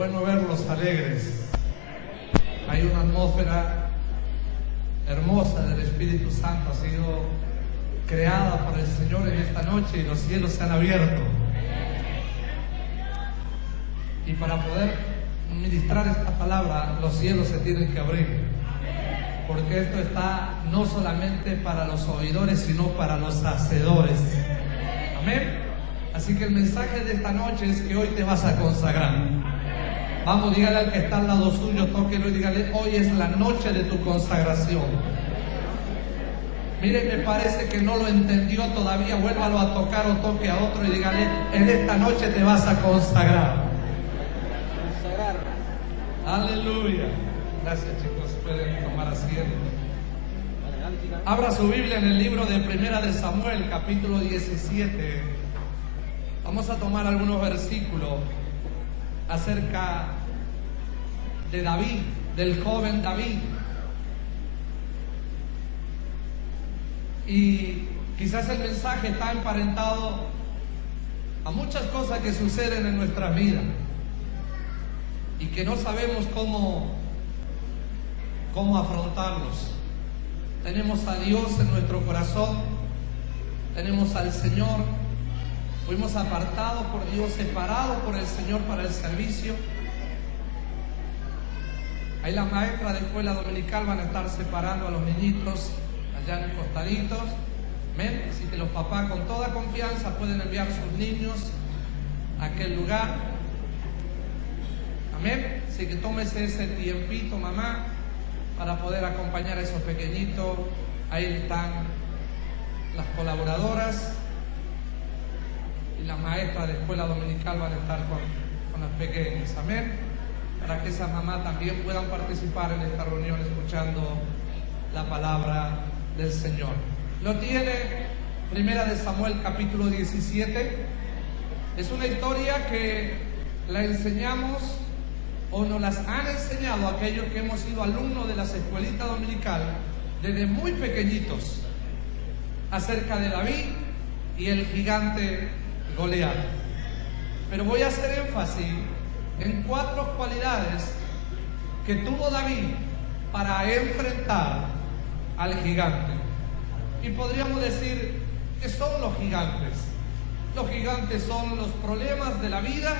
bueno verlos alegres. Hay una atmósfera hermosa del Espíritu Santo, ha sido creada por el Señor en esta noche y los cielos se han abierto. Y para poder ministrar esta palabra, los cielos se tienen que abrir, porque esto está no solamente para los oidores, sino para los hacedores. Amén. Así que el mensaje de esta noche es que hoy te vas a consagrar. Vamos, dígale al que está al lado suyo, tóquelo y dígale: hoy es la noche de tu consagración. Mire, me parece que no lo entendió todavía. Vuélvalo a tocar o toque a otro y dígale: en esta noche te vas a consagrar. Aleluya. Gracias, chicos, pueden tomar asiento. Abra su Biblia en el libro de Primera de Samuel, capítulo 17. Vamos a tomar algunos versículos acerca de David, del joven David. Y quizás el mensaje está emparentado a muchas cosas que suceden en nuestra vida y que no sabemos cómo afrontarlos. Tenemos a Dios en nuestro corazón, tenemos al Señor, fuimos apartados por Dios, separados por el Señor para el servicio. Ahí las maestras de escuela dominical van a estar separando a los niñitos allá en costaditos. Amén. Así que los papás con toda confianza pueden enviar sus niños a aquel lugar. Amén. Así que tómese ese tiempito, mamá, para poder acompañar a esos pequeñitos. Ahí están las colaboradoras y las maestras de escuela dominical van a estar con las pequeñas. Amén. Para que esas mamás también puedan participar en esta reunión escuchando la palabra del Señor. Lo tiene Primera de Samuel, capítulo 17. Es una historia que la enseñamos o nos las han enseñado aquellos que hemos sido alumnos de las escuelitas dominicales desde muy pequeñitos, acerca de David y el gigante Goliat. Pero voy a hacer énfasis en 4 cualidades que tuvo David para enfrentar al gigante. Y podríamos decir que son los gigantes. Los gigantes son los problemas de la vida,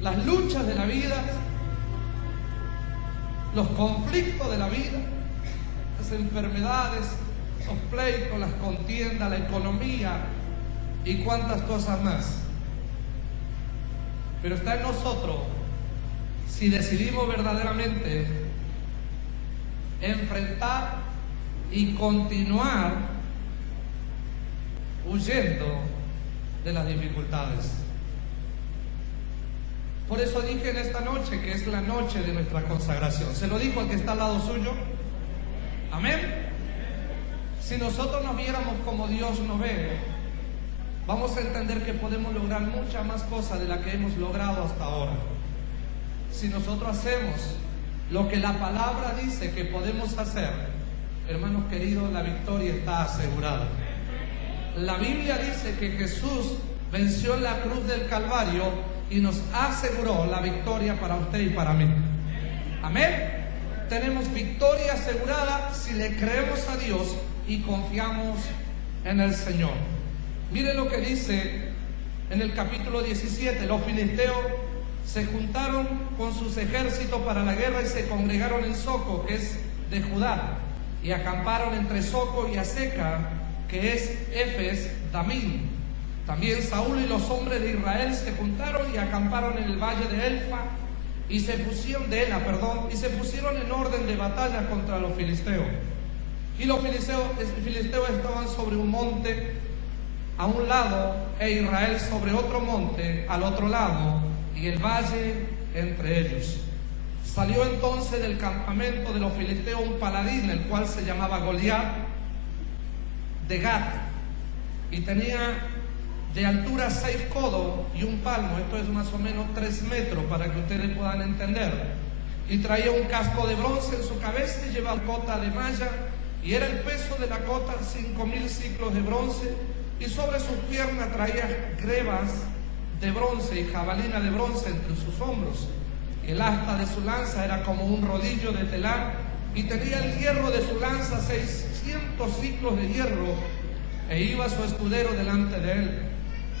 las luchas de la vida, los conflictos de la vida, las enfermedades, los pleitos, las contiendas, la economía y cuantas cosas más. Pero está en nosotros, si decidimos verdaderamente enfrentar y continuar huyendo de las dificultades. Por eso dije en esta noche que es la noche de nuestra consagración. Se lo dijo al que está al lado suyo. Amén. Si nosotros nos viéramos como Dios nos ve, vamos a entender que podemos lograr muchas más cosas de las que hemos logrado hasta ahora. Si nosotros hacemos lo que la palabra dice que podemos hacer, hermanos queridos, la victoria está asegurada. La Biblia dice que Jesús venció en la cruz del Calvario y nos aseguró la victoria para usted y para mí. Amén. Tenemos victoria asegurada si le creemos a Dios y confiamos en el Señor. Miren lo que dice en el capítulo 17. Los filisteos se juntaron con sus ejércitos para la guerra y se congregaron en Soco, que es de Judá, y acamparon entre Soco y Aseca, que es Efes Damim. También Saúl y los hombres de Israel se juntaron y acamparon en el valle de Elfa y se pusieron en orden de batalla contra los filisteos. Y los filisteos estaban sobre un monte a un lado e Israel sobre otro monte al otro lado y el valle entre ellos. Salió entonces del campamento de los filisteos un paladín, el cual se llamaba Goliat de Gat, y tenía de altura 6 codos y un palmo. Esto es más o menos 3 metros para que ustedes puedan entender. Y traía un casco de bronce en su cabeza y llevaba cota de malla, y era el peso de la cota 5.000 ciclos de bronce, y sobre sus piernas traía grebas de bronce y jabalina de bronce entre sus hombros. El asta de su lanza era como un rodillo de telar, y tenía el hierro de su lanza 600 ciclos de hierro, e iba su escudero delante de él.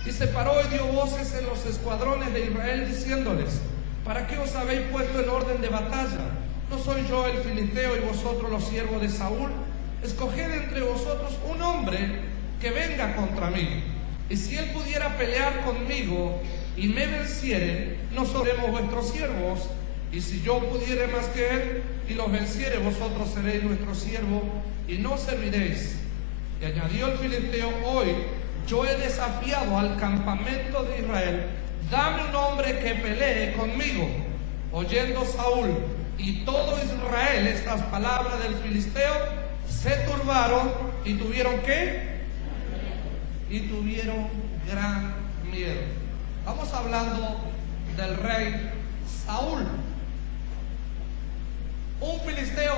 Y se paró y dio voces en los escuadrones de Israel, diciéndoles: ¿para qué os habéis puesto en orden de batalla? ¿No soy yo el filisteo y vosotros los siervos de Saúl? Escoged entre vosotros un hombre que venga contra mí, y si él pudiera pelear conmigo y me venciere, no seremos vuestros siervos, y si yo pudiere más que él y los venciere, vosotros seréis nuestro siervo y no serviréis. Y añadió el filisteo: hoy yo he desafiado al campamento de Israel, dame un hombre que pelee conmigo. Oyendo Saúl y todo Israel estas palabras del filisteo, se turbaron y tuvieron ¿qué? Y tuvieron gran miedo. Estamos hablando del rey Saúl, un filisteo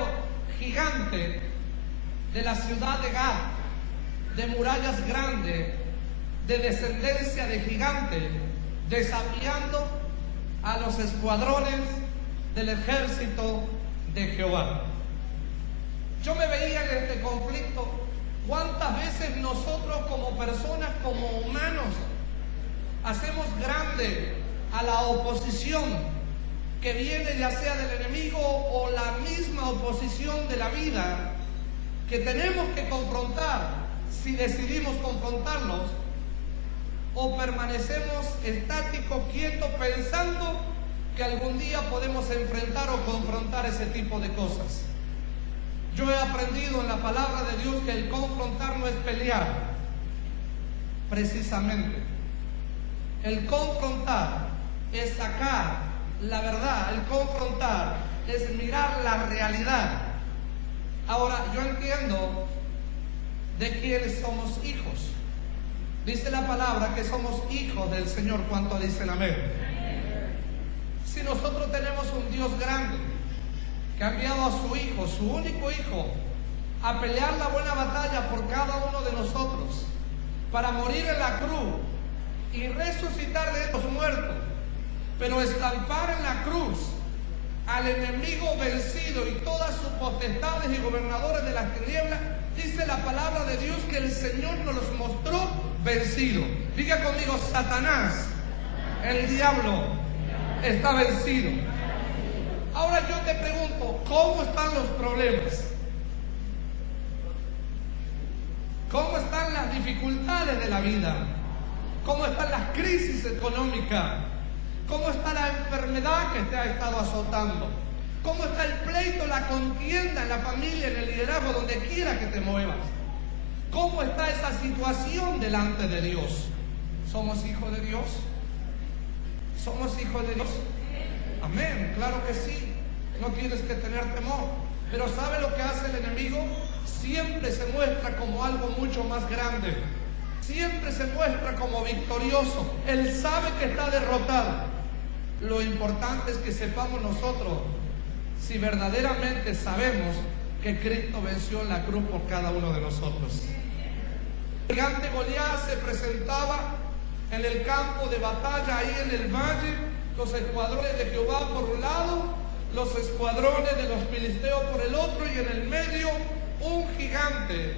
gigante de la ciudad de Gat, de murallas grandes, de descendencia de gigante, desafiando a los escuadrones del ejército de Jehová. Yo me veía en este conflicto. ¿Cuántas veces nosotros como personas, como humanos, hacemos grande a la oposición que viene ya sea del enemigo o la misma oposición de la vida, que tenemos que confrontar si decidimos confrontarlos, o permanecemos estáticos, quietos, pensando que algún día podemos enfrentar o confrontar ese tipo de cosas? Yo he aprendido en la palabra de Dios que el confrontar no es pelear, precisamente. El confrontar es sacar la verdad, el confrontar es mirar la realidad. Ahora, yo entiendo de quiénes somos hijos. Dice la palabra que somos hijos del Señor. ¿Cuánto dicen amén? Si nosotros tenemos un Dios grande que ha enviado a su Hijo, su único Hijo, a pelear la buena batalla por cada uno de nosotros, para morir en la cruz y resucitar de los muertos, pero estampar en la cruz al enemigo vencido y todas sus potestades y gobernadores de las tinieblas, dice la palabra de Dios que el Señor nos los mostró vencido. Diga conmigo: Satanás, el diablo, está vencido. Ahora yo te pregunto, ¿cómo están los problemas? ¿Cómo están las dificultades de la vida? ¿Cómo están las crisis económicas? ¿Cómo está la enfermedad que te ha estado azotando? ¿Cómo está el pleito, la contienda en la familia, en el liderazgo, donde quiera que te muevas? ¿Cómo está esa situación delante de Dios? ¿Somos hijos de Dios? ¿Somos hijos de Dios? Amén, claro que sí. No tienes que tener temor. Pero ¿sabe lo que hace el enemigo? Siempre se muestra como algo mucho más grande. Siempre se muestra como victorioso. Él sabe que está derrotado. Lo importante es que sepamos nosotros si verdaderamente sabemos que Cristo venció en la cruz por cada uno de nosotros. El gigante Goliat se presentaba en el campo de batalla, ahí en el valle, los escuadrones de Jehová por un lado, los escuadrones de los filisteos por el otro, y en el medio un gigante,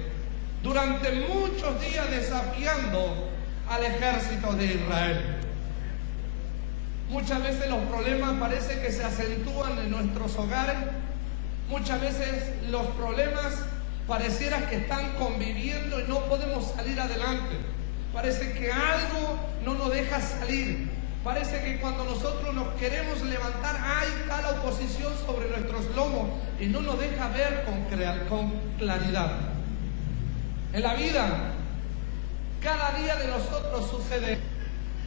durante muchos días desafiando al ejército de Israel. Muchas veces los problemas parece que se acentúan en nuestros hogares. Muchas veces los problemas pareciera que están conviviendo y no podemos salir adelante. Parece que algo no nos deja salir. Parece que cuando nosotros nos queremos levantar hay tal oposición sobre nuestros lomos y no nos deja ver con claridad. En la vida, cada día de nosotros sucede,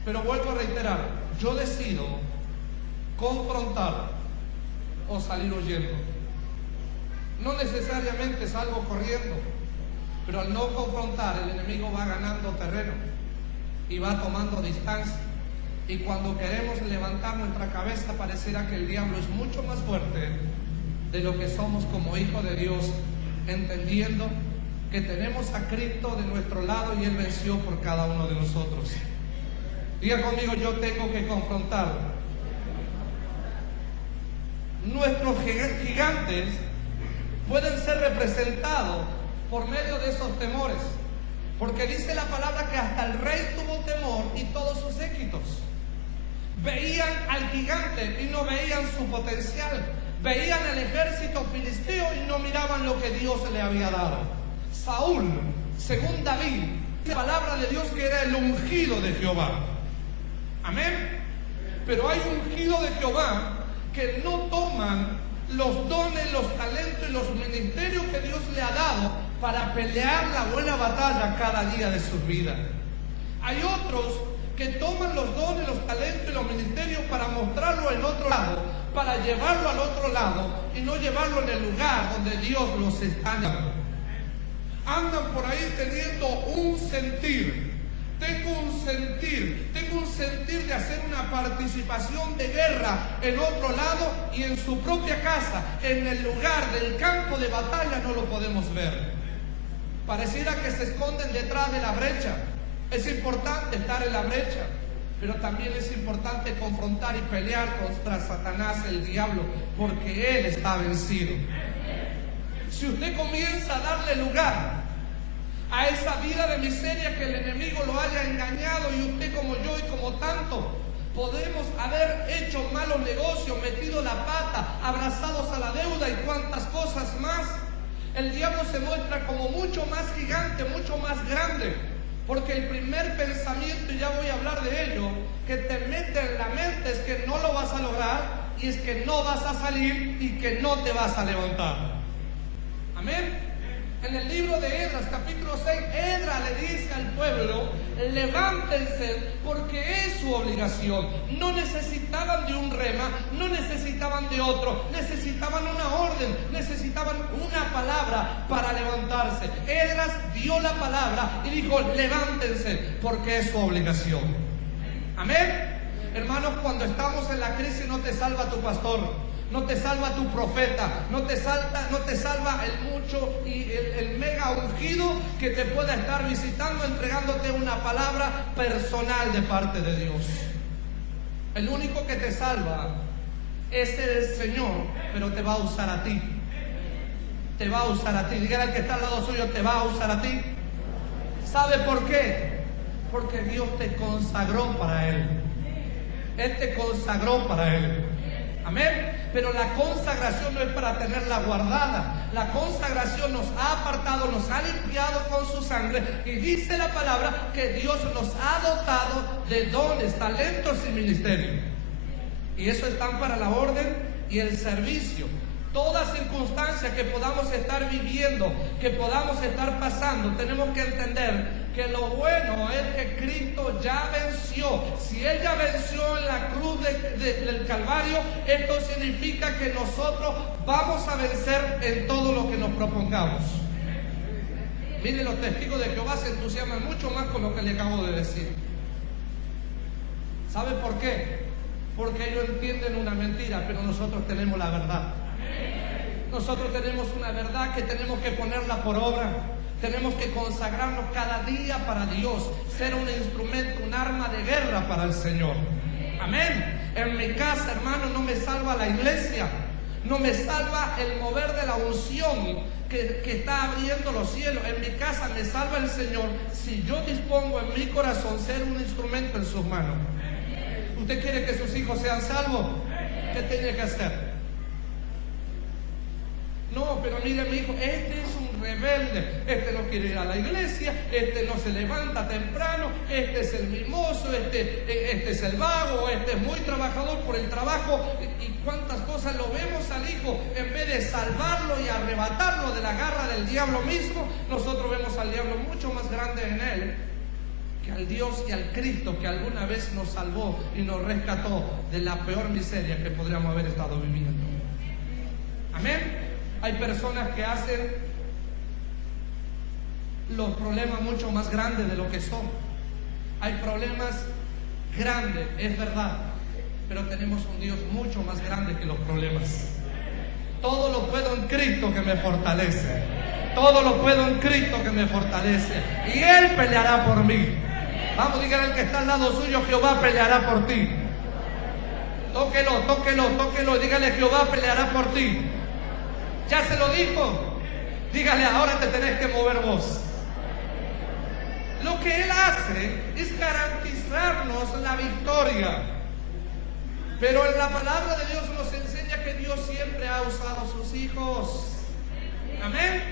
pero vuelvo a reiterar, yo decido confrontar o salir huyendo. No necesariamente salgo corriendo, pero al no confrontar, el enemigo va ganando terreno y va tomando distancia. Y cuando queremos levantar nuestra cabeza, pareciera que el diablo es mucho más fuerte de lo que somos como hijos de Dios, entendiendo que tenemos a Cristo de nuestro lado y Él venció por cada uno de nosotros. Diga conmigo, yo tengo que confrontar. Nuestros gigantes pueden ser representados por medio de esos temores, porque dice la palabra que hasta el rey tuvo temor y todos sus séquitos. Veían al gigante y no veían su potencial. Veían el ejército filisteo y no miraban lo que Dios le había dado. Saúl, según David, la palabra de Dios que era el ungido de Jehová. Amén. Pero hay ungido de Jehová que no toman los dones, los talentos y los ministerios que Dios le ha dado para pelear la buena batalla cada día de sus vidas. Hay otros que toman los dones, los talentos y los ministerios para mostrarlo en otro lado, para llevarlo al otro lado y no llevarlo en el lugar donde Dios los está dando. Andan por ahí teniendo un sentir. Tengo un sentir de hacer una participación de guerra en otro lado y en su propia casa, en el lugar del campo de batalla no lo podemos ver. Pareciera que se esconden detrás de la brecha. Es importante estar en la brecha, pero también es importante confrontar y pelear contra Satanás, el diablo, porque él está vencido. Si usted comienza a darle lugar a esa vida de miseria que el enemigo lo haya engañado, y usted como yo y como tanto podemos haber hecho malos negocios, metido la pata, abrazados a la deuda y cuantas cosas más, el diablo se muestra como mucho más gigante, mucho más grande, porque el primer pensamiento, y ya voy a hablar de ello, que te mete en la mente es que no lo vas a lograr, y es que no vas a salir y que no te vas a levantar. Amén. En el libro de Esdras, capítulo 6, Esdras le dice al pueblo: levántense porque es su obligación. No necesitaban de un rema, no necesitaban de otro, necesitaban una orden, necesitaban una palabra para levantarse. Esdras dio la palabra y dijo: levántense porque es su obligación. Amén. Hermanos, cuando estamos en la crisis no te salva tu pastor, no te salva tu profeta, no te salva el mucho y el mega ungido que te pueda estar visitando, entregándote una palabra personal de parte de Dios. El único que te salva es el Señor, pero te va a usar a ti. Te va a usar a ti. Dígale al que está al lado suyo: te va a usar a ti. ¿Sabe por qué? Porque Dios te consagró para Él. Él te consagró para Él. Amén. Pero la consagración no es para tenerla guardada. La consagración nos ha apartado, nos ha limpiado con su sangre. Y dice la palabra que Dios nos ha dotado de dones, talentos y ministerios. Y eso están para la orden y el servicio. Toda circunstancia que podamos estar viviendo, que podamos estar pasando, tenemos que entender que lo bueno es que Cristo ya venció. Si Él ya venció en la cruz del Calvario, esto significa que nosotros vamos a vencer en todo lo que nos propongamos. Miren, los testigos de Jehová se entusiasman mucho más con lo que le acabo de decir. ¿Sabe por qué? Porque ellos entienden una mentira, pero nosotros tenemos la verdad. Nosotros tenemos una verdad que tenemos que ponerla por obra. Tenemos que consagrarnos cada día para Dios, ser un instrumento, un arma de guerra para el Señor. Amén. En mi casa, hermano, no me salva la iglesia, no me salva el mover de la unción que está abriendo los cielos. En mi casa me salva el Señor si yo dispongo en mi corazón ser un instrumento en sus manos. ¿Usted quiere que sus hijos sean salvos? ¿Qué tiene que hacer? No, pero mire, mi hijo, este es un rebelde, este no quiere ir a la iglesia, este no se levanta temprano, este es el mimoso, este es el vago, este es muy trabajador por el trabajo, y cuántas cosas lo vemos al hijo. En vez de salvarlo y arrebatarlo de la garra del diablo mismo, nosotros vemos al diablo mucho más grande en él que al Dios y al Cristo que alguna vez nos salvó y nos rescató de la peor miseria que podríamos haber estado viviendo. Amén. Hay personas que hacen los problemas mucho más grandes de lo que son. Hay problemas grandes, es verdad, pero tenemos un Dios mucho más grande que los problemas. Todo lo puedo en Cristo que me fortalece. Todo lo puedo en Cristo que me fortalece. Y Él peleará por mí. Vamos, dígale al que está al lado suyo, Jehová peleará por ti. Tóquelo, tóquelo, tóquelo, dígale, Jehová peleará por ti. Ya se lo dijo. Dígale, ahora te tenés que mover vos. Lo que Él hace es garantizarnos la victoria. Pero en la palabra de Dios nos enseña que Dios siempre ha usado a sus hijos. Amén.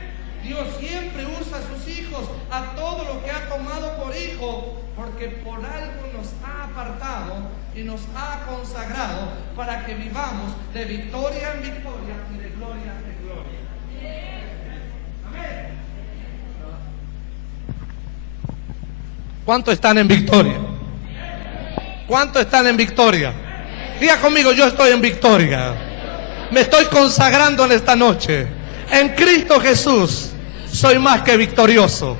Dios siempre usa a sus hijos, a todo lo que ha tomado por hijo, porque por algo nos ha apartado y nos ha consagrado para que vivamos de victoria en victoria y de gloria en gloria. Amén. ¿Cuántos están en victoria? ¿Cuántos están en victoria? Diga conmigo, yo estoy en victoria. Me estoy consagrando en esta noche. En Cristo Jesús soy más que victorioso.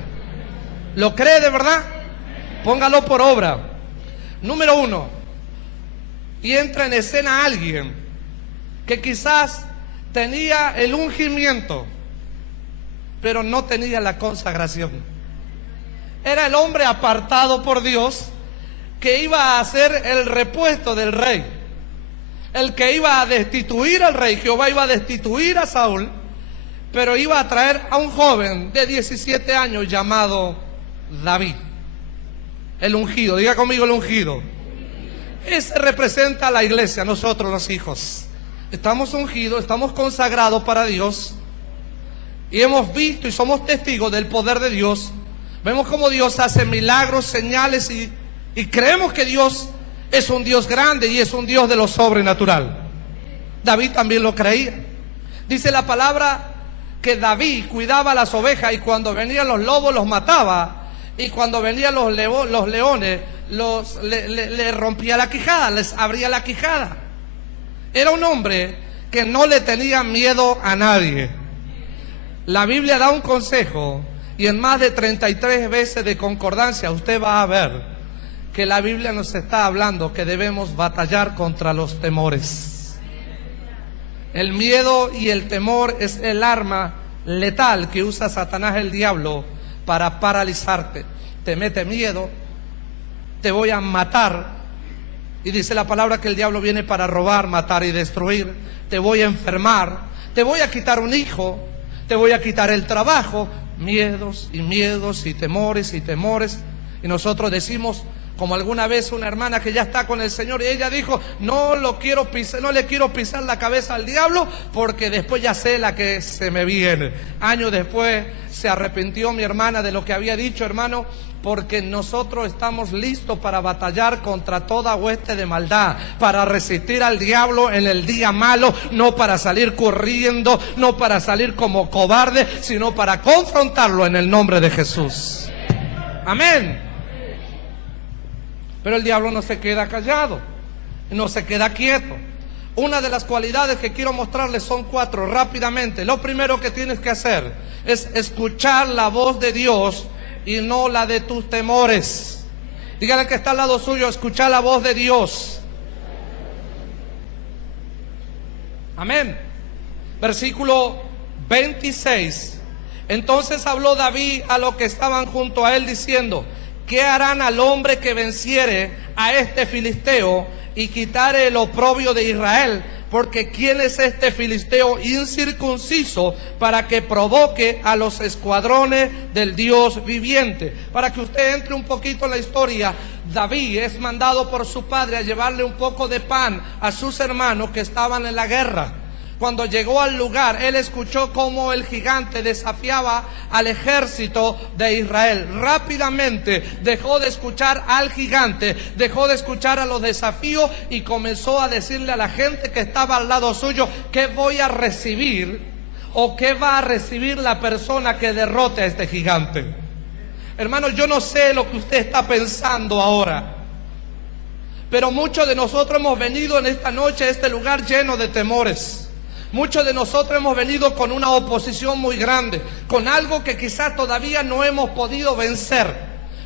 ¿Lo cree de verdad? Póngalo por obra. Número 1. Y entra en escena alguien que quizás tenía el ungimiento, pero no tenía la consagración. Era el hombre apartado por Dios que iba a ser el repuesto del rey, el que iba a destituir al rey. Jehová iba a destituir a Saúl, pero iba a traer a un joven de 17 años llamado David, el ungido. Diga conmigo, el ungido. Ese representa a la iglesia, nosotros los hijos. Estamos ungidos, estamos consagrados para Dios y hemos visto y somos testigos del poder de Dios. Vemos cómo Dios hace milagros, señales y creemos que Dios es un Dios grande y es un Dios de lo sobrenatural. David también lo creía. Dice la palabra que David cuidaba las ovejas y cuando venían los lobos los mataba, y cuando venían los leones le rompía la quijada, les abría la quijada. Era un hombre que no le tenía miedo a nadie. La Biblia da un consejo y en más de 33 veces de concordancia usted va a ver que la Biblia nos está hablando que debemos batallar contra los temores. El miedo y el temor es el arma letal que usa Satanás, el diablo, para paralizarte. Te mete miedo, te voy a matar. Y dice la palabra que el diablo viene para robar, matar y destruir. Te voy a enfermar, te voy a quitar un hijo, te voy a quitar el trabajo. Miedos y miedos y temores y temores. Y nosotros decimos, como alguna vez una hermana que ya está con el Señor, y ella dijo, no le quiero pisar la cabeza al diablo, porque después ya sé la que se me viene. Años después se arrepintió mi hermana de lo que había dicho, hermano, porque nosotros estamos listos para batallar contra toda hueste de maldad, para resistir al diablo en el día malo, no para salir corriendo, no para salir como cobarde, sino para confrontarlo en el nombre de Jesús. Amén. Pero el diablo no se queda callado, no se queda quieto. Una de las cualidades que quiero mostrarles son 4 rápidamente. Lo primero que tienes que hacer es escuchar la voz de Dios y no la de tus temores. Dígale que está al lado suyo, escuchar la voz de Dios. Amén. Versículo 26. Entonces habló David a los que estaban junto a él diciendo, ¿qué harán al hombre que venciere a este filisteo y quitare el oprobio de Israel? Porque ¿quién es este filisteo incircunciso para que provoque a los escuadrones del Dios viviente? Para que usted entre un poquito en la historia, David es mandado por su padre a llevarle un poco de pan a sus hermanos que estaban en la guerra. Cuando llegó al lugar, él escuchó cómo el gigante desafiaba al ejército de Israel. Rápidamente dejó de escuchar al gigante, dejó de escuchar a los desafíos y comenzó a decirle a la gente que estaba al lado suyo, ¿qué voy a recibir? ¿O qué va a recibir la persona que derrote a este gigante? Hermano, yo no sé lo que usted está pensando ahora, pero muchos de nosotros hemos venido en esta noche a este lugar lleno de temores. Muchos de nosotros hemos venido con una oposición muy grande, con algo que quizás todavía no hemos podido vencer.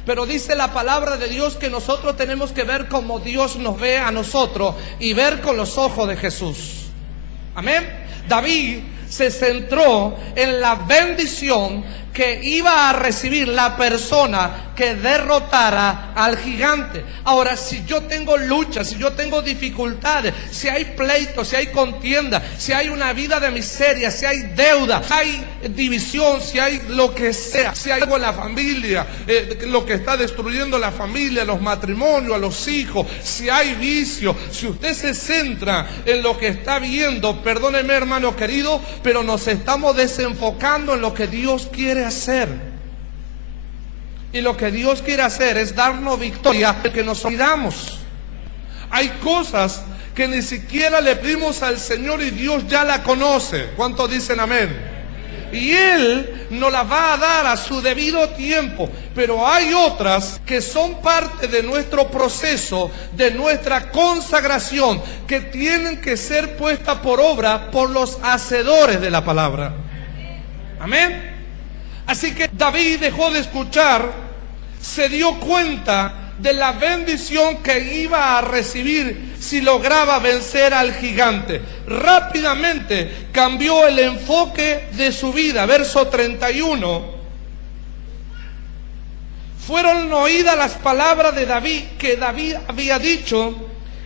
Pero dice la palabra de Dios que nosotros tenemos que ver como Dios nos ve a nosotros y ver con los ojos de Jesús. Amén. David se centró en la bendición que iba a recibir la persona que derrotara al gigante. Ahora, si yo tengo luchas, si yo tengo dificultades, si hay pleitos, si hay contienda, si hay una vida de miseria, si hay deuda, si hay división, si hay lo que sea, si hay algo en la familia, lo que está destruyendo la familia, los matrimonios, a los hijos, si hay vicio, si usted se centra en lo que está viendo, perdóneme hermano querido, pero nos estamos desenfocando en lo que Dios quiere hacer. Y lo que Dios quiere hacer es darnos victoria, que nos olvidamos. Hay cosas que ni siquiera le pedimos al Señor y Dios ya la conoce. ¿Cuántos dicen amén? Y Él nos la va a dar a su debido tiempo. Pero hay otras que son parte de nuestro proceso, de nuestra consagración, que tienen que ser puestas por obra por los hacedores de la palabra. Amén. Así que David dejó de escuchar, se dio cuenta de la bendición que iba a recibir si lograba vencer al gigante. Rápidamente cambió el enfoque de su vida. Verso 31. Fueron oídas las palabras de David que David había dicho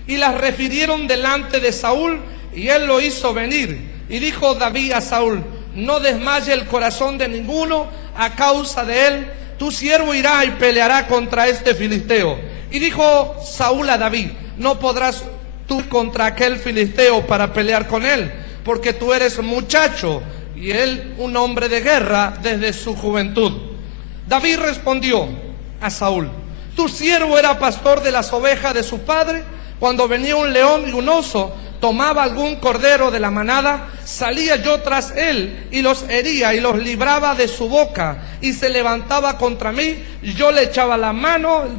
y las refirieron delante de Saúl, y él lo hizo venir. Y dijo David a Saúl: no desmaye el corazón de ninguno a causa de él. Tu siervo irá y peleará contra este filisteo. Y dijo Saúl a David: no podrás tú contra aquel filisteo para pelear con él, porque tú eres muchacho y él un hombre de guerra desde su juventud. David respondió a Saúl: tu siervo era pastor de las ovejas de su padre. Cuando venía un león y un oso, tomaba algún cordero de la manada, salía yo tras él y los hería y los libraba de su boca, y se levantaba contra mí, yo le echaba mano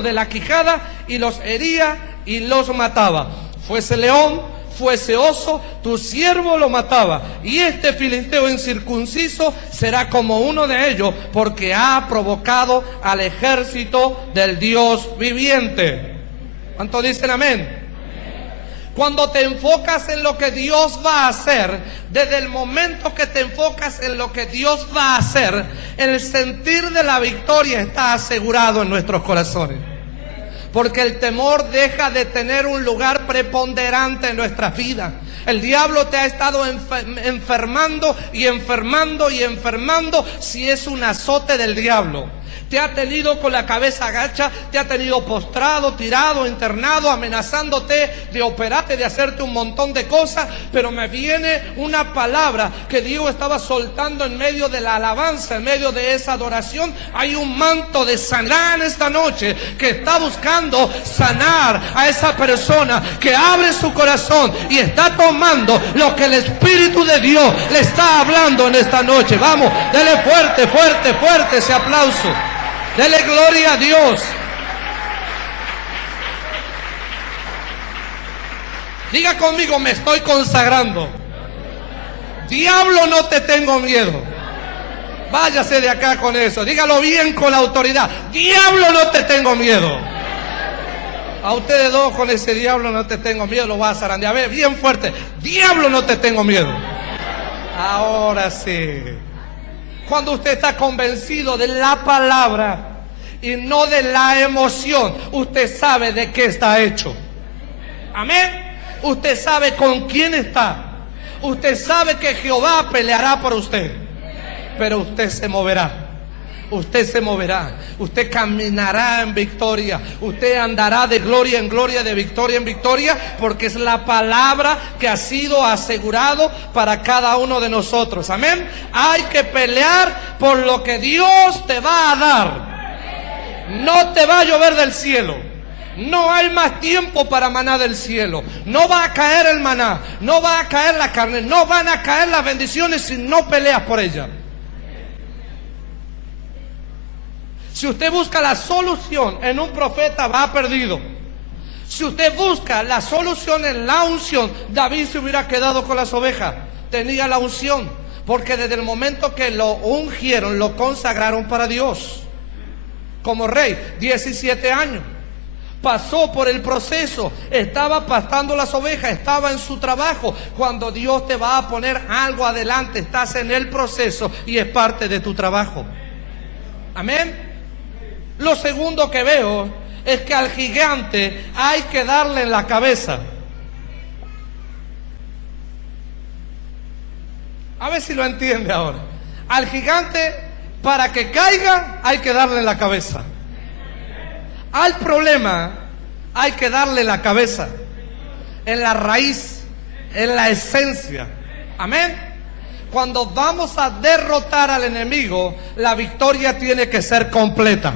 de la quijada y los hería y los mataba. Fuese león, fuese oso, tu siervo lo mataba, y este filisteo incircunciso será como uno de ellos, porque ha provocado al ejército del Dios viviente. ¿Cuántos dicen amén? Cuando te enfocas en lo que Dios va a hacer, desde el momento que te enfocas en lo que Dios va a hacer, el sentir de la victoria está asegurado en nuestros corazones. Porque el temor deja de tener un lugar preponderante en nuestras vidas. El diablo te ha estado enfermando y enfermando y enfermando, si es un azote del diablo. Te ha tenido con la cabeza agacha, te ha tenido postrado, tirado, internado, amenazándote de operarte, de hacerte un montón de cosas. Pero me viene una palabra que Dios estaba soltando en medio de la alabanza, en medio de esa adoración. Hay un manto de sanidad en esta noche que está buscando sanar a esa persona que abre su corazón y está tomando lo que el Espíritu de Dios le está hablando en esta noche. Vamos, dele fuerte, fuerte, fuerte ese aplauso. Dele gloria a Dios. Diga conmigo: me estoy consagrando. Diablo, no te tengo miedo. Váyase de acá con eso. Dígalo bien con la autoridad. Diablo, no te tengo miedo. A ustedes dos con ese diablo no te tengo miedo lo vas a zarandear. A ver, bien fuerte. Diablo, no te tengo miedo. Ahora sí. Cuando usted está convencido de la palabra y no de la emoción, usted sabe de qué está hecho. Amén. Usted sabe con quién está. Usted sabe que Jehová peleará por usted. Pero usted se moverá. Usted se moverá, usted caminará en victoria, usted andará de gloria en gloria, de victoria en victoria, porque es la palabra que ha sido asegurado para cada uno de nosotros. Amén. Hay que pelear por lo que Dios te va a dar. No te va a llover del cielo. No hay más tiempo para maná del cielo. No va a caer el maná, no va a caer la carne, no van a caer las bendiciones si no peleas por ellas. Si usted busca la solución en un profeta, va perdido. Si usted busca la solución en la unción, David se hubiera quedado con las ovejas. Tenía la unción, porque desde el momento que lo ungieron, lo consagraron para Dios como rey, 17 años. pasó por el proceso, estaba pastando las ovejas, estaba en su trabajo. Cuando Dios te va a poner algo adelante, estás en el proceso y es parte de tu trabajo. Amén. Lo segundo que veo es que al gigante hay que darle en la cabeza. A ver si lo entiende ahora. Al gigante, para que caiga, hay que darle en la cabeza. Al problema hay que darle en la cabeza, en la raíz, en la esencia. Amén. Cuando vamos a derrotar al enemigo, la victoria tiene que ser completa.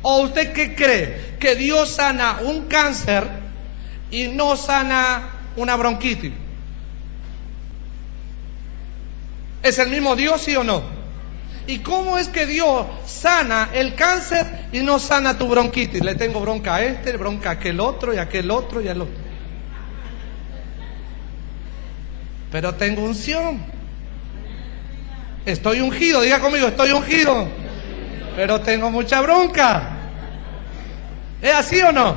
¿O usted qué cree? ¿Que Dios sana un cáncer y no sana una bronquitis? ¿Es el mismo Dios, sí o no? ¿Y cómo es que Dios sana el cáncer y no sana tu bronquitis? Le tengo bronca a este, bronca a aquel otro y a aquel otro y al otro. Pero tengo unción. Estoy ungido, diga conmigo, estoy ungido. Pero tengo mucha bronca. ¿Es así o no?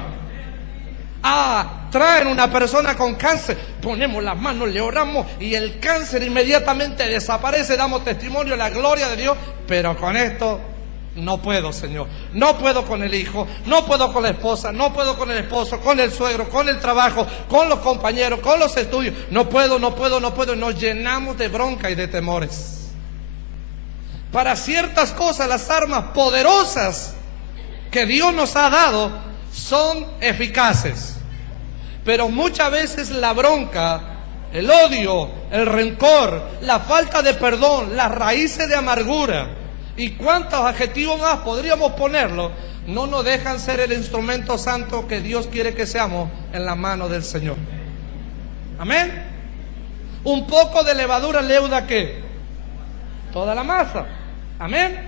Traen una persona con cáncer, ponemos las manos, le oramos y el cáncer inmediatamente desaparece, damos testimonio de la gloria de Dios. Pero con esto no puedo, Señor. No puedo con el hijo, no puedo con la esposa, no puedo con el esposo, con el suegro, con el trabajo, con los compañeros, con los estudios. No puedo. Y nos llenamos de bronca y de temores. Para ciertas cosas, las armas poderosas que Dios nos ha dado son eficaces. Pero muchas veces la bronca, el odio, el rencor, la falta de perdón, las raíces de amargura y cuántos adjetivos más podríamos ponerlo, no nos dejan ser el instrumento santo que Dios quiere que seamos en la mano del Señor. Amén. Un poco de levadura leuda ¿qué? Toda la masa. Amén.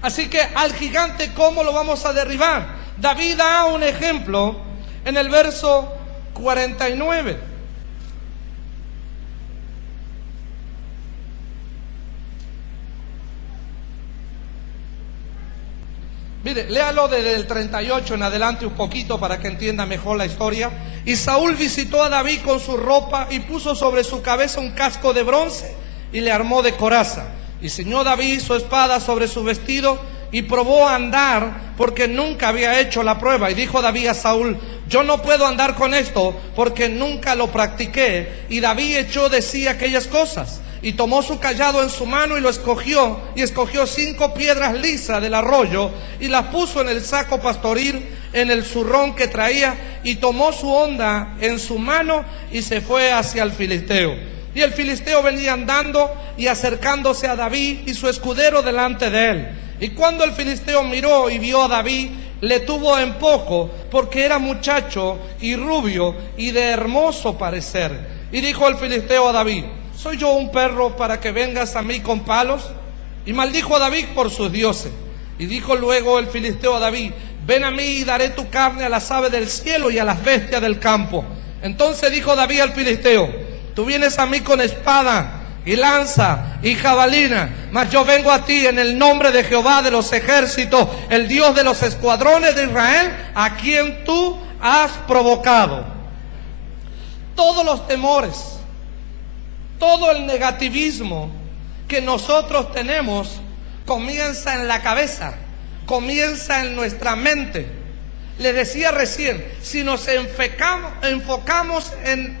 Así que al gigante, ¿cómo lo vamos a derribar? David da un ejemplo en el verso 49. Mire, léalo desde el 38 en adelante un poquito para que entienda mejor la historia. Y Saúl visitó a David con su ropa y puso sobre su cabeza un casco de bronce y le armó de coraza. Y ciñó David su espada sobre su vestido y probó a andar porque nunca había hecho la prueba. Y dijo David a Saúl: yo no puedo andar con esto porque nunca lo practiqué. Y David echó de sí aquellas cosas y tomó su cayado en su mano y lo escogió, y escogió 5 piedras lisas del arroyo y las puso en el saco pastoril, en el zurrón que traía, y tomó su honda en su mano y se fue hacia el filisteo. Y el filisteo venía andando y acercándose a David y su escudero delante de él. Y cuando el filisteo miró y vio a David, le tuvo en poco, porque era muchacho y rubio y de hermoso parecer. Y dijo el filisteo a David: ¿soy yo un perro para que vengas a mí con palos? Y maldijo a David por sus dioses. Y dijo luego el filisteo a David: ven a mí y daré tu carne a las aves del cielo y a las bestias del campo. Entonces dijo David al filisteo: tú vienes a mí con espada y lanza y jabalina, mas yo vengo a ti en el nombre de Jehová de los ejércitos, el Dios de los escuadrones de Israel, a quien tú has provocado. Todos los temores, todo el negativismo que nosotros tenemos comienza en la cabeza, comienza en nuestra mente. Les decía recién, si nos enfocamos en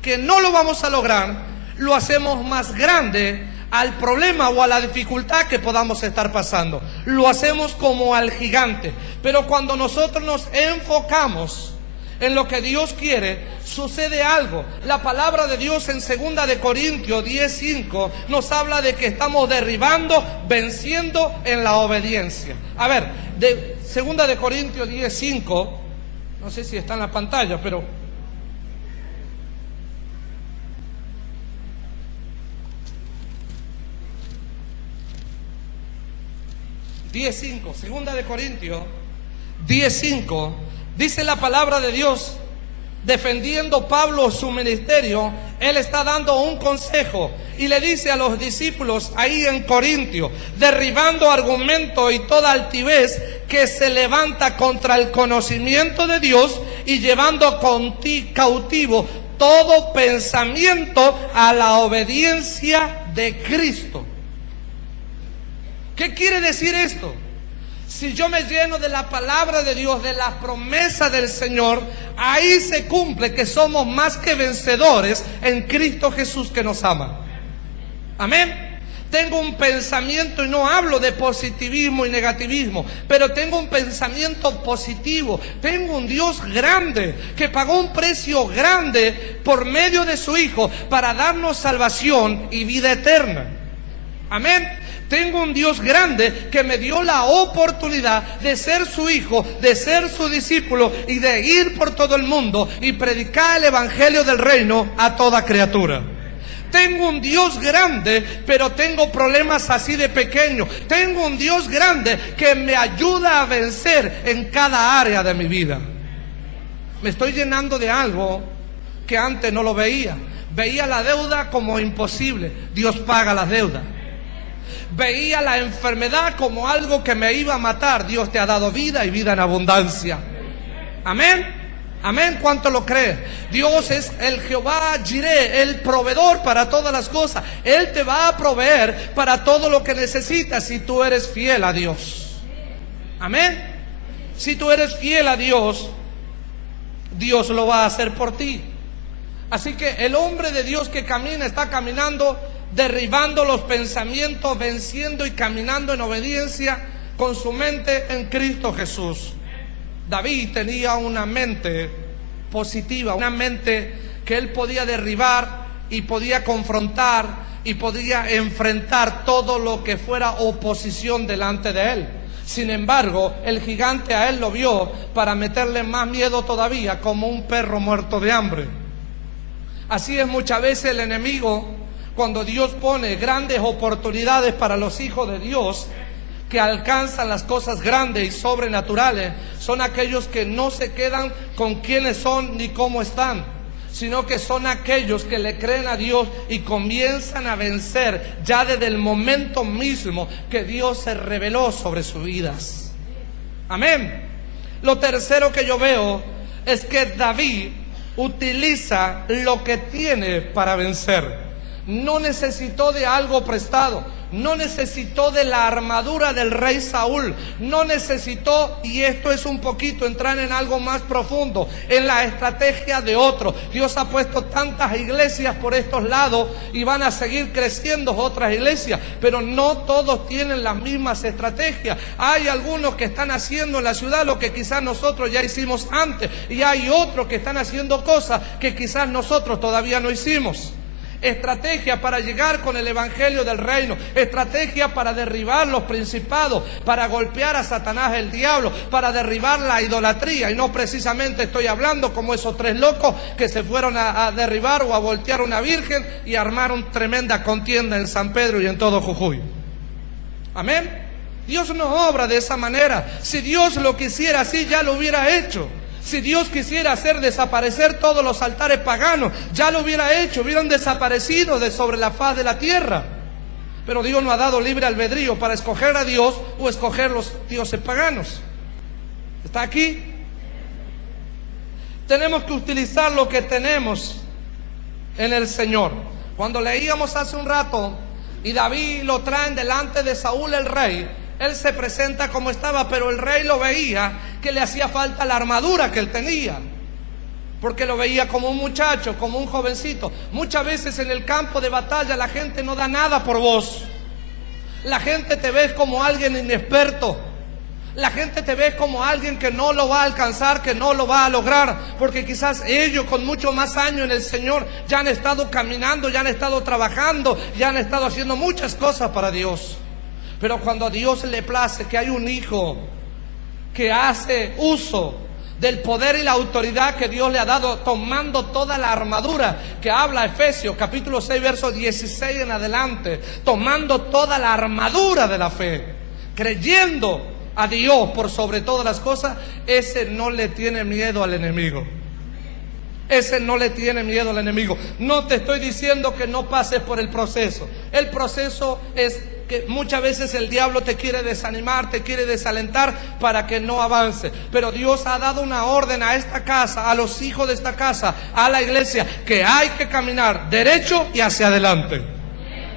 que no lo vamos a lograr, lo hacemos más grande al problema o a la dificultad que podamos estar pasando. Lo hacemos como al gigante. Pero cuando nosotros nos enfocamos en lo que Dios quiere, sucede algo. La palabra de Dios en 2 de Corintios 10:5 nos habla de que estamos derribando, venciendo en la obediencia. A ver, de 2 de Corintios 10:5, no sé si está en la pantalla, pero 10:5, 2 de Corintios 10:5, dice la palabra de Dios, defendiendo Pablo su ministerio, Él está dando un consejo y le dice a los discípulos ahí en Corintio, derribando argumentos y toda altivez que se levanta contra el conocimiento de Dios y llevando cautivo todo pensamiento a la obediencia de Cristo. ¿Qué quiere decir esto? Si yo me lleno de la palabra de Dios, de la promesa del Señor, ahí se cumple que somos más que vencedores en Cristo Jesús que nos ama. Amén. Tengo un pensamiento, y no hablo de positivismo y negativismo, pero tengo un pensamiento positivo. Tengo un Dios grande que pagó un precio grande por medio de su Hijo para darnos salvación y vida eterna. Amén. Tengo un Dios grande que me dio la oportunidad de ser su hijo, de ser su discípulo y de ir por todo el mundo y predicar el evangelio del reino a toda criatura. Tengo un Dios grande, pero tengo problemas así de pequeños. Tengo un Dios grande que me ayuda a vencer en cada área de mi vida. Me estoy llenando de algo que antes no lo veía. Veía la deuda como imposible. Dios paga las deudas. Veía la enfermedad como algo que me iba a matar. Dios te ha dado vida y vida en abundancia. Amén. Amén. ¿Cuánto lo cree? Dios es el Jehová Jireh, el proveedor para todas las cosas. Él te va a proveer para todo lo que necesitas si tú eres fiel a Dios. Amén. Si tú eres fiel a Dios, Dios lo va a hacer por ti. Así que el hombre de Dios que camina está caminando, derribando los pensamientos, venciendo y caminando en obediencia con su mente en Cristo Jesús. David tenía una mente positiva, una mente que él podía derribar y podía confrontar y podía enfrentar todo lo que fuera oposición delante de él. Sin embargo, el gigante a él lo vio para meterle más miedo todavía, como un perro muerto de hambre. Así es muchas veces el enemigo. Cuando Dios pone grandes oportunidades para los hijos de Dios que alcanzan las cosas grandes y sobrenaturales, son aquellos que no se quedan con quiénes son ni cómo están, sino que son aquellos que le creen a Dios y comienzan a vencer ya desde el momento mismo que Dios se reveló sobre sus vidas. Amén. Lo tercero que yo veo es que David utiliza lo que tiene para vencer. No necesitó de algo prestado, no necesitó de la armadura del rey Saúl, no necesitó, y esto es un poquito entrar en algo más profundo, en la estrategia de otro. Dios ha puesto tantas iglesias por estos lados y van a seguir creciendo otras iglesias, pero no todos tienen las mismas estrategias. Hay algunos que están haciendo en la ciudad lo que quizás nosotros ya hicimos antes, y hay otros que están haciendo cosas que quizás nosotros todavía no hicimos. Estrategia para llegar con el evangelio del reino, estrategia para derribar los principados, para golpear a Satanás el diablo, para derribar la idolatría. Y no precisamente estoy hablando como esos tres locos que se fueron a derribar o a voltear una virgen y armaron tremenda contienda en San Pedro y en todo Jujuy. Amén. Dios no obra de esa manera. Si Dios lo quisiera así, ya lo hubiera hecho. Si Dios quisiera hacer desaparecer todos los altares paganos, ya lo hubiera hecho, hubieran desaparecido de sobre la faz de la tierra. Pero Dios no ha dado libre albedrío para escoger a Dios o escoger los dioses paganos. ¿Está aquí? Tenemos que utilizar lo que tenemos en el Señor. Cuando leíamos hace un rato y David lo traen delante de Saúl el rey, él se presenta como estaba, pero el rey lo veía que le hacía falta la armadura que él tenía, porque lo veía como un muchacho, como un jovencito. Muchas veces en el campo de batalla la gente no da nada por vos. La gente te ve como alguien inexperto. La gente te ve como alguien que no lo va a alcanzar, que no lo va a lograr, porque quizás ellos con mucho más años en el Señor ya han estado caminando, ya han estado trabajando, ya han estado haciendo muchas cosas para Dios. Pero cuando a Dios le place que hay un hijo que hace uso del poder y la autoridad que Dios le ha dado, tomando toda la armadura que habla Efesios capítulo 6 verso 16 en adelante, tomando toda la armadura de la fe, creyendo a Dios por sobre todas las cosas, ese no le tiene miedo al enemigo. Ese no le tiene miedo al enemigo. No te estoy diciendo que no pases por el proceso. El proceso es que muchas veces el diablo te quiere desanimar, te quiere desalentar para que no avance. Pero Dios ha dado una orden a esta casa, a los hijos de esta casa, a la iglesia, que hay que caminar derecho y hacia adelante.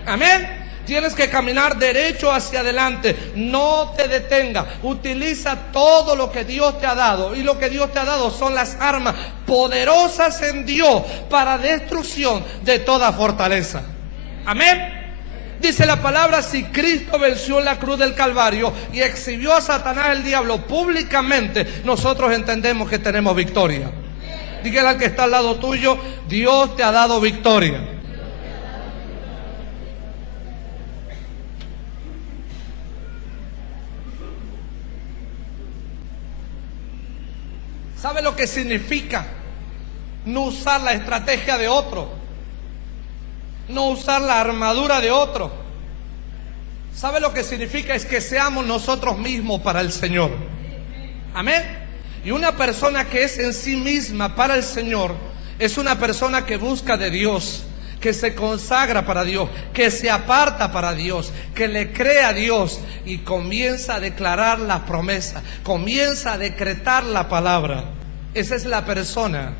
Amén. Tienes que caminar derecho hacia adelante. No te detenga. Utiliza todo lo que Dios te ha dado. Y lo que Dios te ha dado son las armas poderosas en Dios para destrucción de toda fortaleza. Amén. Dice la palabra, si Cristo venció en la cruz del Calvario y exhibió a Satanás el diablo públicamente, nosotros entendemos que tenemos victoria. Dígale al que está al lado tuyo, Dios te ha dado victoria. ¿Sabe lo que significa no usar la estrategia de otro? No usar la armadura de otro. ¿Sabe lo que significa? Es que seamos nosotros mismos para el Señor. Amén. Y una persona que es en sí misma para el Señor es una persona que busca de Dios, que se consagra para Dios, que se aparta para Dios, que le cree a Dios y comienza a declarar las promesas, comienza a decretar la palabra. Esa es la persona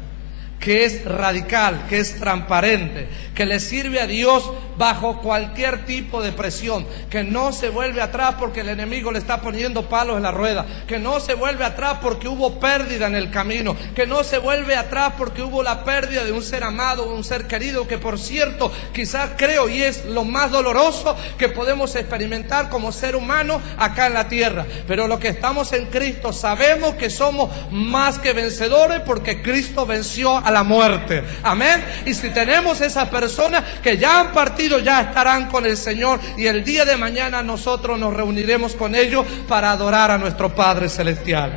que es radical, que es transparente, que le sirve a Dios bajo cualquier tipo de presión, que no se vuelve atrás porque el enemigo le está poniendo palos en la rueda, que no se vuelve atrás porque hubo pérdida en el camino, que no se vuelve atrás porque hubo la pérdida de un ser amado, un ser querido, que por cierto, quizás creo y es lo más doloroso que podemos experimentar como ser humano acá en la tierra. Pero los que estamos en Cristo sabemos que somos más que vencedores porque Cristo venció a la muerte. Amén. Y si tenemos esas personas que ya han partido, ya estarán con el Señor, y el día de mañana nosotros nos reuniremos con ellos para adorar a nuestro Padre Celestial.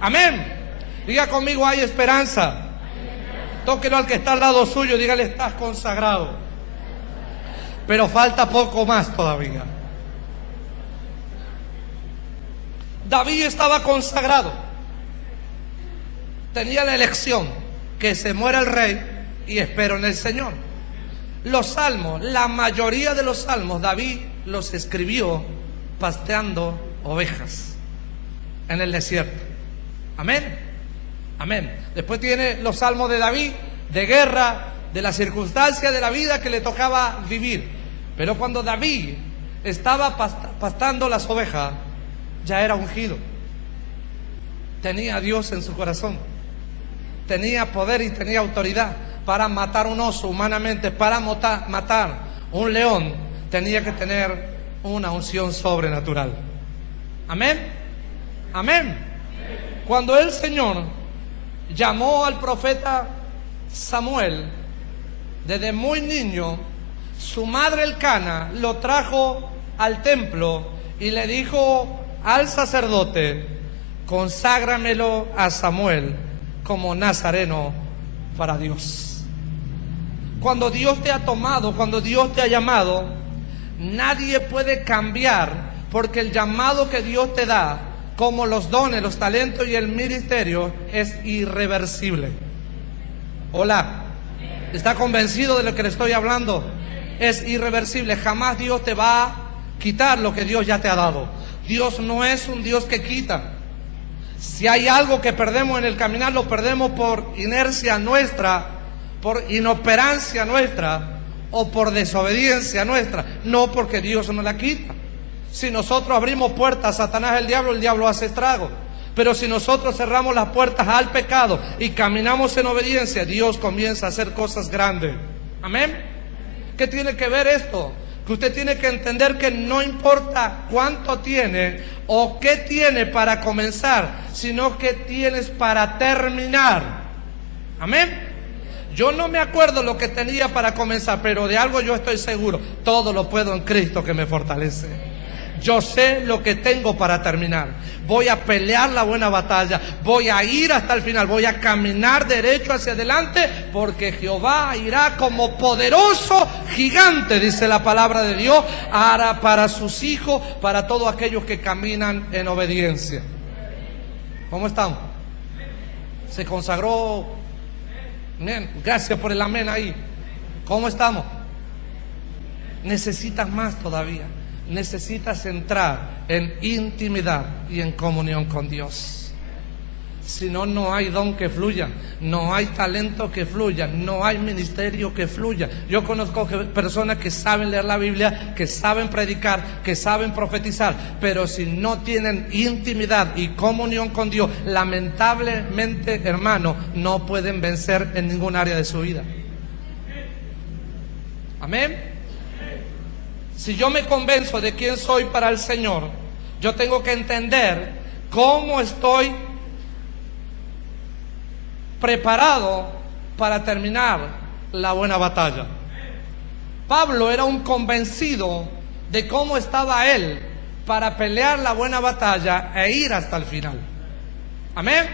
Amén. Diga conmigo, hay esperanza. Tóquelo al que está al lado suyo, dígale, estás consagrado. Pero falta poco más todavía. David estaba consagrado. Tenía la elección: que se muera el rey y espero en el Señor. Los salmos, la mayoría de los salmos, David los escribió pasteando ovejas en el desierto. Amén. Amén. Después tiene los salmos de David, de guerra, de las circunstancias de la vida que le tocaba vivir. Pero cuando David estaba pastando las ovejas, ya era ungido. Tenía a Dios en su corazón. Tenía poder y tenía autoridad para matar un oso humanamente, para matar un león. Tenía que tener una unción sobrenatural. Amén. Amén. Cuando el Señor llamó al profeta Samuel, desde muy niño, su madre Elcana lo trajo al templo y le dijo al sacerdote: conságramelo a Samuel como nazareno para Dios. Cuando Dios te ha tomado, cuando Dios te ha llamado, nadie puede cambiar, porque el llamado que Dios te da, como los dones, los talentos y el ministerio, es irreversible. Hola, ¿está convencido de lo que le estoy hablando? Es irreversible. Jamás Dios te va a quitar lo que Dios ya te ha dado. Dios no es un Dios que quita. Si hay algo que perdemos en el caminar, lo perdemos por inercia nuestra, por inoperancia nuestra o por desobediencia nuestra, no porque Dios nos la quita. Si nosotros abrimos puertas a Satanás, el diablo hace estrago. Pero si nosotros cerramos las puertas al pecado y caminamos en obediencia, Dios comienza a hacer cosas grandes. Amén. ¿Qué tiene que ver esto? Que usted tiene que entender que no importa cuánto tiene o qué tiene para comenzar, sino que tienes para terminar. Amén. Yo no me acuerdo lo que tenía para comenzar, pero de algo yo estoy seguro: todo lo puedo en Cristo que me fortalece. Yo sé lo que tengo para terminar. Voy a pelear la buena batalla. Voy a ir hasta el final. Voy a caminar derecho hacia adelante, porque Jehová irá como poderoso gigante, dice la palabra de Dios, hará para sus hijos, para todos aquellos que caminan en obediencia. ¿Cómo están? ¿Se consagró Amén. Gracias por el amén ahí. ¿Cómo estamos? Necesitas más todavía. Necesitas entrar en intimidad y en comunión con Dios. Si no, no hay don que fluya, no hay talento que fluya, no hay ministerio que fluya. Yo conozco personas que saben leer la Biblia, que saben predicar, que saben profetizar, pero si no tienen intimidad y comunión con Dios, lamentablemente, hermano, no pueden vencer en ningún área de su vida. Amén. Si yo me convenzo de quién soy para el Señor, yo tengo que entender cómo estoy preparado para terminar la buena batalla. Pablo era un convencido de cómo estaba él para pelear la buena batalla e ir hasta el final. Amén.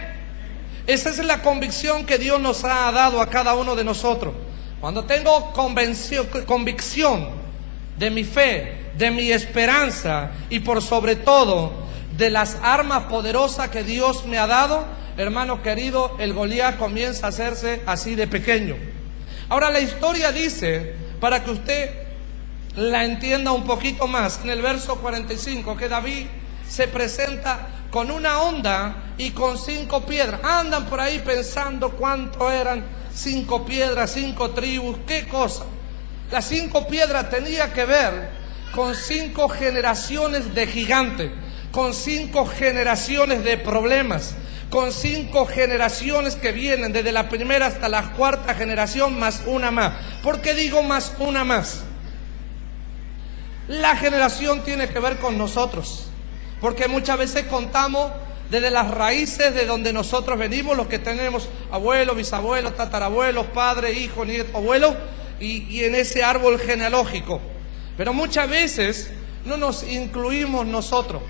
Esa es la convicción que Dios nos ha dado a cada uno de nosotros. Cuando tengo convicción de mi fe, de mi esperanza y por sobre todo de las armas poderosas que Dios me ha dado, hermano querido, el Goliat comienza a hacerse así de pequeño. Ahora la historia dice, para que usted la entienda un poquito más, en el verso 45, que David se presenta con una honda y con 5 piedras. Andan por ahí pensando cuánto eran 5 piedras, 5 tribus, qué cosa. Las 5 piedras tenía que ver con 5 generaciones de gigantes, con 5 generaciones de problemas, con 5 generaciones que vienen desde la primera hasta la 4ª generación, más una más. ¿Por qué digo más una más? La generación tiene que ver con nosotros, porque muchas veces contamos desde las raíces de donde nosotros venimos, los que tenemos abuelos, bisabuelos, tatarabuelos, padres, hijos, nietos, abuelos, y en ese árbol genealógico. Pero muchas veces no nos incluimos nosotros.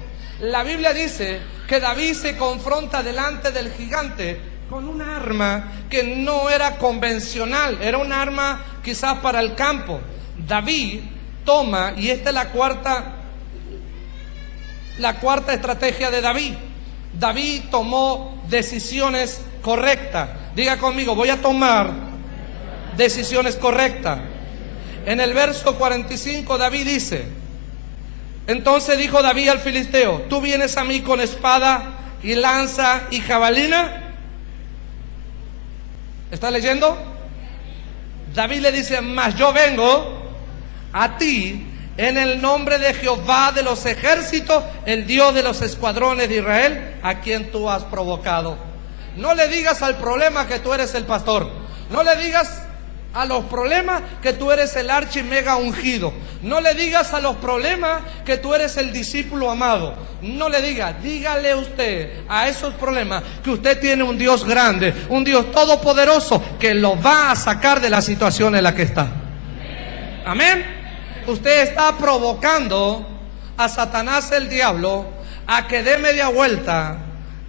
La Biblia dice que David se confronta delante del gigante con un arma que no era convencional, era un arma quizás para el campo. David toma, y esta es la cuarta estrategia de David. David tomó decisiones correctas. Diga conmigo, voy a tomar decisiones correctas. En el verso 45 David dice: entonces dijo David al filisteo, ¿tú vienes a mí con espada y lanza y jabalina? ¿Está leyendo? David le dice, mas yo vengo a ti en el nombre de Jehová de los ejércitos, el Dios de los escuadrones de Israel, a quien tú has provocado. No le digas al problema que tú eres el pastor. No le digas a los problemas que tú eres el archi mega ungido. No le digas a los problemas que tú eres el discípulo amado. No le diga, dígale usted a esos problemas que usted tiene un Dios grande, un Dios todopoderoso que lo va a sacar de la situación en la que está. Amén. Usted está provocando a Satanás, el diablo, a que dé media vuelta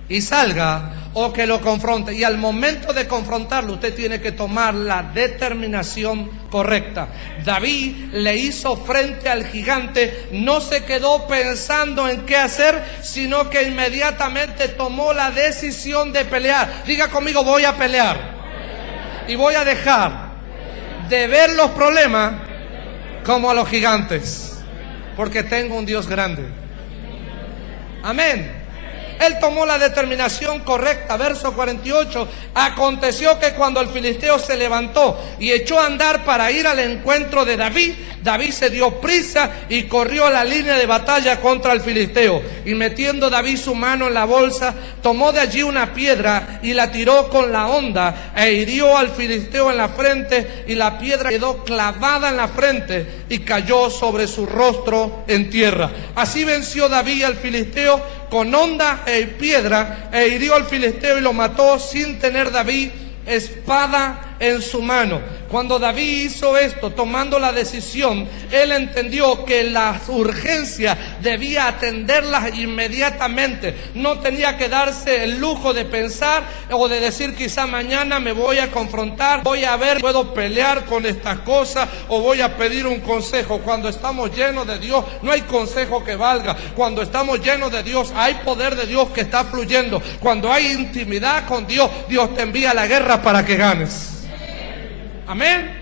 y salga, o que lo confronte. Y al momento de confrontarlo, usted tiene que tomar la determinación correcta. David le hizo frente al gigante, no se quedó pensando en qué hacer, sino que inmediatamente tomó la decisión de pelear. Diga conmigo, voy a pelear. Y voy a dejar de ver los problemas como a los gigantes, porque tengo un Dios grande. Amén. Él tomó la determinación correcta. Verso 48. Aconteció que cuando el filisteo se levantó y echó a andar para ir al encuentro de David, David se dio prisa y corrió a la línea de batalla contra el filisteo. Y metiendo David su mano en la bolsa, tomó de allí una piedra y la tiró con la honda e hirió al filisteo en la frente, y la piedra quedó clavada en la frente y cayó sobre su rostro en tierra. Así venció David al filisteo con honda e piedra, e hirió al filisteo y lo mató sin tener David espada en su mano. Cuando David hizo esto, tomando la decisión, él entendió que las urgencias debía atenderlas inmediatamente. No tenía que darse el lujo de pensar o de decir, quizá mañana me voy a confrontar, voy a ver, puedo pelear con estas cosas o voy a pedir un consejo. Cuando estamos llenos de Dios, no hay consejo que valga. Cuando estamos llenos de Dios, hay poder de Dios que está fluyendo. Cuando hay intimidad con Dios, Dios te envía a la guerra para que ganes. Amén.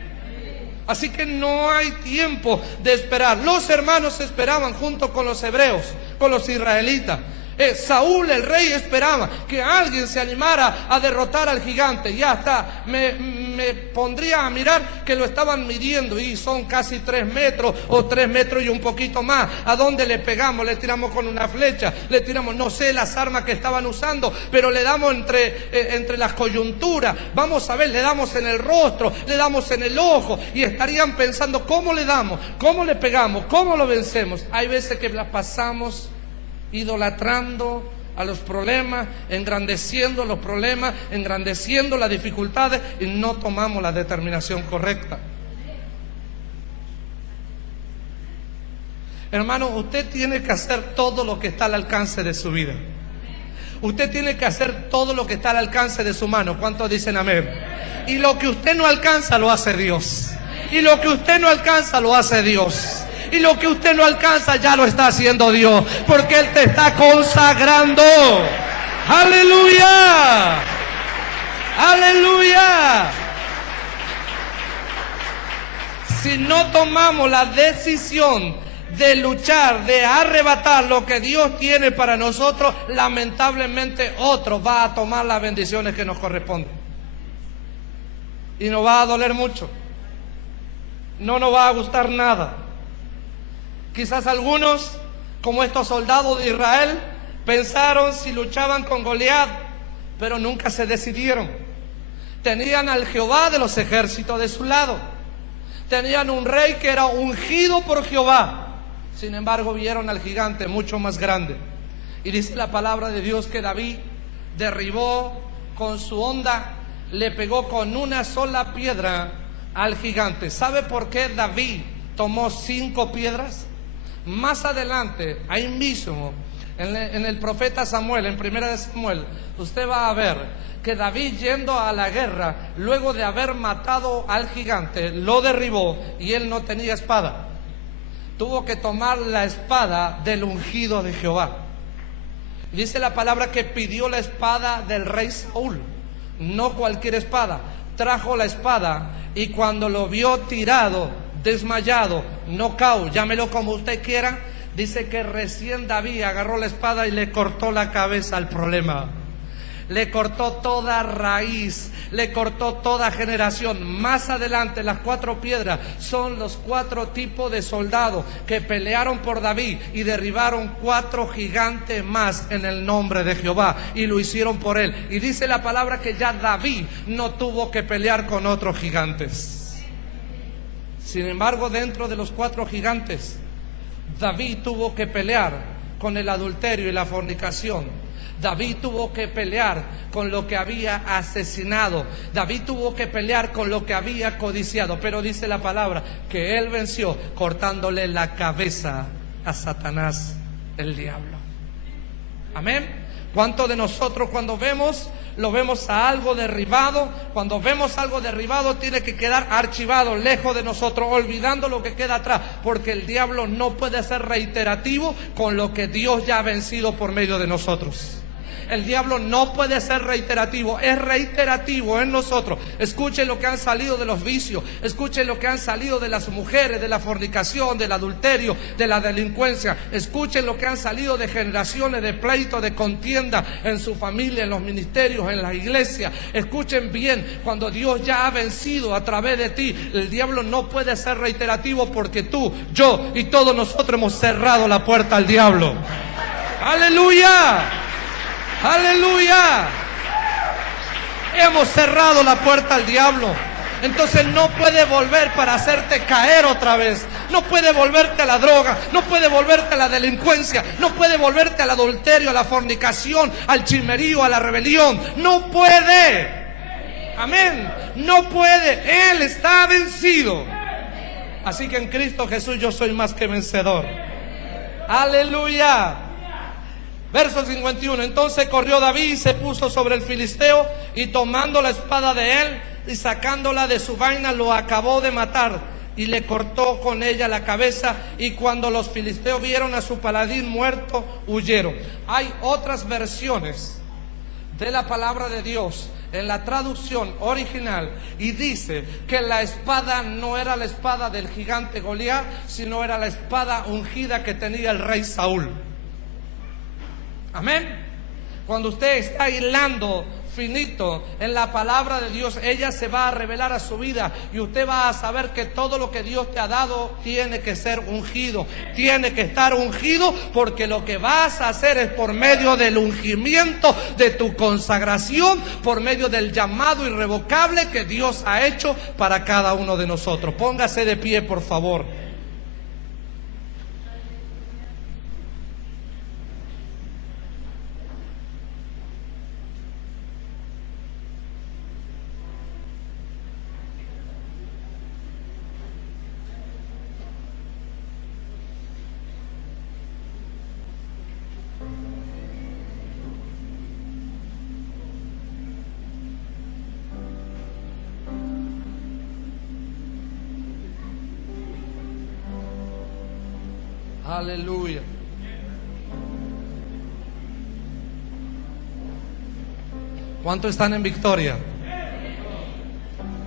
Así que no hay tiempo de esperar. Los hermanos esperaban junto con los hebreos, con los israelitas. Saúl el rey esperaba que alguien se animara a derrotar al gigante. Ya está, me pondría a mirar que lo estaban midiendo y son casi 3 metros o 3 metros y un poquito más. ¿A dónde le pegamos? Le tiramos con una flecha, le tiramos, no sé las armas que estaban usando, pero le damos entre las coyunturas. Vamos a ver, le damos en el rostro, le damos en el ojo y estarían pensando ¿cómo le damos? ¿Cómo le pegamos? ¿Cómo lo vencemos? Hay veces que las pasamos idolatrando a los problemas, engrandeciendo los problemas, engrandeciendo las dificultades y no tomamos la determinación correcta. Hermano, usted tiene que hacer todo lo que está al alcance de su vida. Usted tiene que hacer todo lo que está al alcance de su mano. ¿Cuántos dicen amén? Y lo que usted no alcanza lo hace Dios. Y lo que usted no alcanza lo hace Dios. Y lo que usted no alcanza ya lo está haciendo Dios, porque Él te está consagrando. ¡Aleluya! ¡Aleluya! Si no tomamos la decisión de luchar, de arrebatar lo que Dios tiene para nosotros, lamentablemente otro va a tomar las bendiciones que nos corresponden. Y nos va a doler mucho. No nos va a gustar nada. Quizás algunos, como estos soldados de Israel, pensaron si luchaban con Goliat, pero nunca se decidieron. Tenían al Jehová de los ejércitos de su lado. Tenían un rey que era ungido por Jehová. Sin embargo, vieron al gigante mucho más grande. Y dice la palabra de Dios que David derribó con su honda, le pegó con una sola piedra al gigante. ¿Sabe por qué David tomó 5 piedras? Más adelante, ahí mismo, en el profeta Samuel, en 1 Samuel, usted va a ver que David, yendo a la guerra, luego de haber matado al gigante, lo derribó y él no tenía espada. Tuvo que tomar la espada del ungido de Jehová. Dice la palabra que pidió la espada del rey Saúl, no cualquier espada. Trajo la espada y cuando lo vio tirado, desmayado, knockout, llámelo como usted quiera, dice que recién David agarró la espada y le cortó la cabeza al problema. Le cortó toda raíz, le cortó toda generación. Más adelante, las 4 piedras son los 4 tipos de soldados que pelearon por David y derribaron 4 gigantes más en el nombre de Jehová, y lo hicieron por él. Y dice la palabra que ya David no tuvo que pelear con otros gigantes. Sin embargo, dentro de los 4 gigantes, David tuvo que pelear con el adulterio y la fornicación. David tuvo que pelear con lo que había asesinado. David tuvo que pelear con lo que había codiciado. Pero dice la palabra que él venció cortándole la cabeza a Satanás, el diablo. Amén. ¿Cuántos de nosotros cuando lo vemos a algo derribado? Cuando vemos algo derribado tiene que quedar archivado, lejos de nosotros, olvidando lo que queda atrás, porque el diablo no puede ser reiterativo con lo que Dios ya ha vencido por medio de nosotros. El diablo no puede ser reiterativo, es reiterativo en nosotros. Escuchen lo que han salido de los vicios, escuchen lo que han salido de las mujeres, de la fornicación, del adulterio, de la delincuencia. Escuchen lo que han salido de generaciones de pleito, de contienda en su familia, en los ministerios, en la iglesia. Escuchen bien, cuando Dios ya ha vencido a través de ti, el diablo no puede ser reiterativo, porque tú, yo y todos nosotros hemos cerrado la puerta al diablo. ¡Aleluya! ¡Aleluya! Hemos cerrado la puerta al diablo. Entonces no puede volver para hacerte caer otra vez. No puede volverte a la droga, no puede volverte a la delincuencia, no puede volverte al adulterio, a la fornicación, al chismerío, a la rebelión. No puede. Amén. No puede. Él está vencido. Así que en Cristo Jesús yo soy más que vencedor. Aleluya. Verso 51. Entonces corrió David y se puso sobre el filisteo, y tomando la espada de él y sacándola de su vaina, lo acabó de matar y le cortó con ella la cabeza. Y cuando los filisteos vieron a su paladín muerto, huyeron. Hay otras versiones de la palabra de Dios en la traducción original y dice que la espada no era la espada del gigante Goliat, sino era la espada ungida que tenía el rey Saúl. Amén. Cuando usted está hilando finito en la palabra de Dios, ella se va a revelar a su vida y usted va a saber que todo lo que Dios te ha dado tiene que ser ungido, tiene que estar ungido, porque lo que vas a hacer es por medio del ungimiento, de tu consagración, por medio del llamado irrevocable que Dios ha hecho para cada uno de nosotros. Póngase de pie, por favor. Aleluya. ¿Cuántos están en victoria?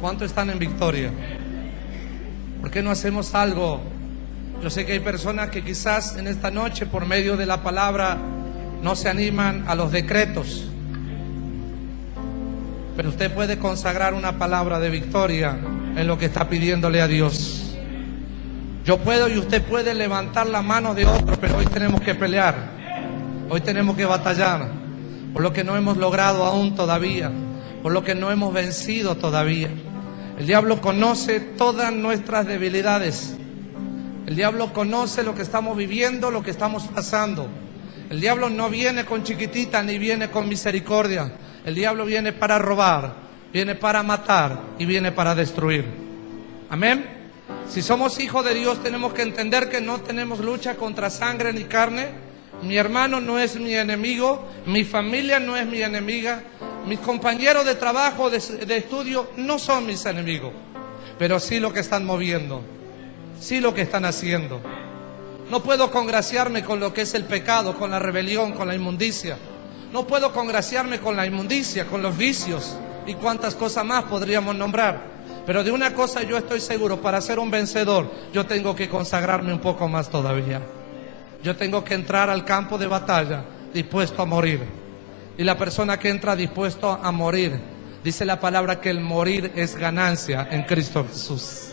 ¿Cuántos están en victoria? ¿Por qué no hacemos algo? Yo sé que hay personas que quizás en esta noche, por medio de la palabra, no se animan a los decretos, pero usted puede consagrar una palabra de victoria en lo que está pidiéndole a Dios. Yo puedo y usted puede levantar la mano de otro, pero hoy tenemos que pelear. Hoy tenemos que batallar por lo que no hemos logrado aún todavía, por lo que no hemos vencido todavía. El diablo conoce todas nuestras debilidades. El diablo conoce lo que estamos viviendo, lo que estamos pasando. El diablo no viene con chiquitita ni viene con misericordia. El diablo viene para robar, viene para matar y viene para destruir. Amén. Si somos hijos de Dios, tenemos que entender que no tenemos lucha contra sangre ni carne. Mi hermano no es mi enemigo, mi familia no es mi enemiga, mis compañeros de trabajo, de estudio, no son mis enemigos, pero sí lo que están moviendo, sí lo que están haciendo. No puedo congraciarme con lo que es el pecado, con la rebelión, con la inmundicia. No puedo congraciarme con la inmundicia, con los vicios y cuántas cosas más podríamos nombrar. Pero de una cosa yo estoy seguro: para ser un vencedor, yo tengo que consagrarme un poco más todavía. Yo tengo que entrar al campo de batalla dispuesto a morir. Y la persona que entra dispuesto a morir, dice la palabra que el morir es ganancia en Cristo Jesús.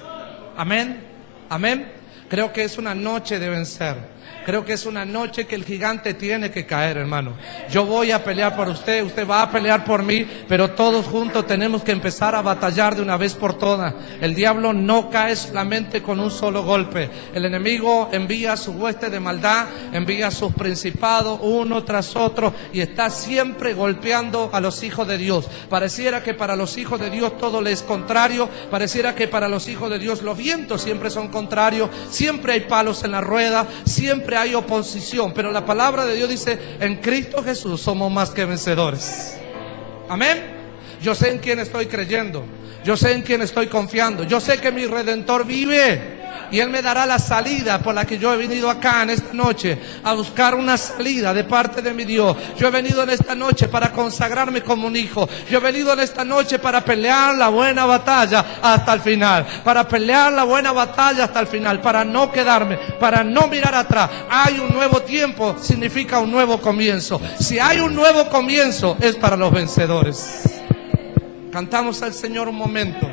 Amén. Amén. Creo que es una noche de vencer. Creo que es una noche que el gigante tiene que caer, hermano. Yo voy a pelear por usted, usted va a pelear por mí, pero todos juntos tenemos que empezar a batallar de una vez por todas. El diablo no cae solamente con un solo golpe. El enemigo envía su hueste de maldad, envía sus principados uno tras otro y está siempre golpeando a los hijos de Dios. Pareciera que para los hijos de Dios todo le es contrario, pareciera que para los hijos de Dios los vientos siempre son contrarios, siempre hay palos en la rueda, siempre hay oposición, pero la palabra de Dios dice: en Cristo Jesús somos más que vencedores. Amén. Yo sé en quién estoy creyendo, yo sé en quién estoy confiando, yo sé que mi Redentor vive y Él me dará la salida por la que yo he venido acá en esta noche, a buscar una salida de parte de mi Dios. Yo he venido en esta noche para consagrarme como un hijo. Yo he venido en esta noche para pelear la buena batalla hasta el final, para pelear la buena batalla hasta el final, para no quedarme, para no mirar atrás. Hay un nuevo tiempo, significa un nuevo comienzo. Si hay un nuevo comienzo, es para los vencedores. Cantamos al Señor un momento,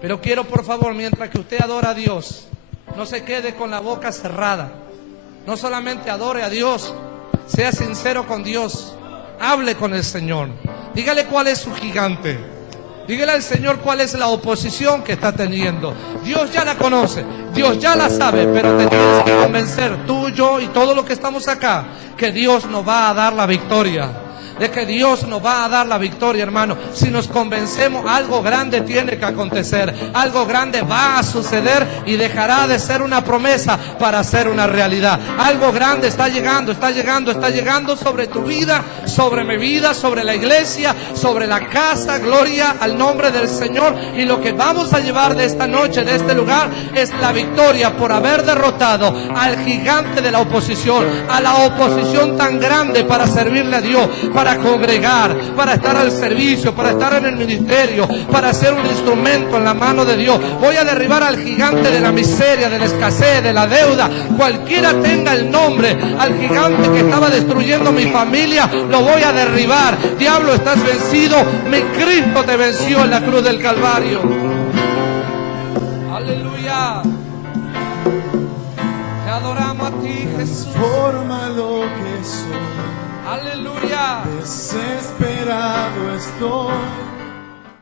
pero quiero, por favor, mientras que usted adora a Dios, no se quede con la boca cerrada. No solamente adore a Dios, sea sincero con Dios. Hable con el Señor. Dígale cuál es su gigante. Dígale al Señor cuál es la oposición que está teniendo. Dios ya la conoce, Dios ya la sabe, pero te tienes que convencer, tú, yo y todos los que estamos acá, que Dios nos va a dar la victoria. De que Dios nos va a dar la victoria, hermano. Si nos convencemos, algo grande tiene que acontecer, algo grande va a suceder y dejará de ser una promesa para ser una realidad. Algo grande está llegando, está llegando, está llegando sobre tu vida, sobre mi vida, sobre la iglesia, sobre la casa. Gloria al nombre del Señor. Y lo que vamos a llevar de esta noche, de este lugar, es la victoria por haber derrotado al gigante de la oposición, a la oposición tan grande para servirle a Dios, para para congregar, para estar al servicio, para estar en el ministerio, para ser un instrumento en la mano de Dios. Voy a derribar al gigante de la miseria, de la escasez, de la deuda, cualquiera tenga el nombre, al gigante que estaba destruyendo mi familia, lo voy a derribar. Diablo, estás vencido, mi Cristo te venció en la cruz del Calvario. Aleluya. Te adoramos a ti, Jesús. Forma lo que soy. Aleluya. Desesperado estoy.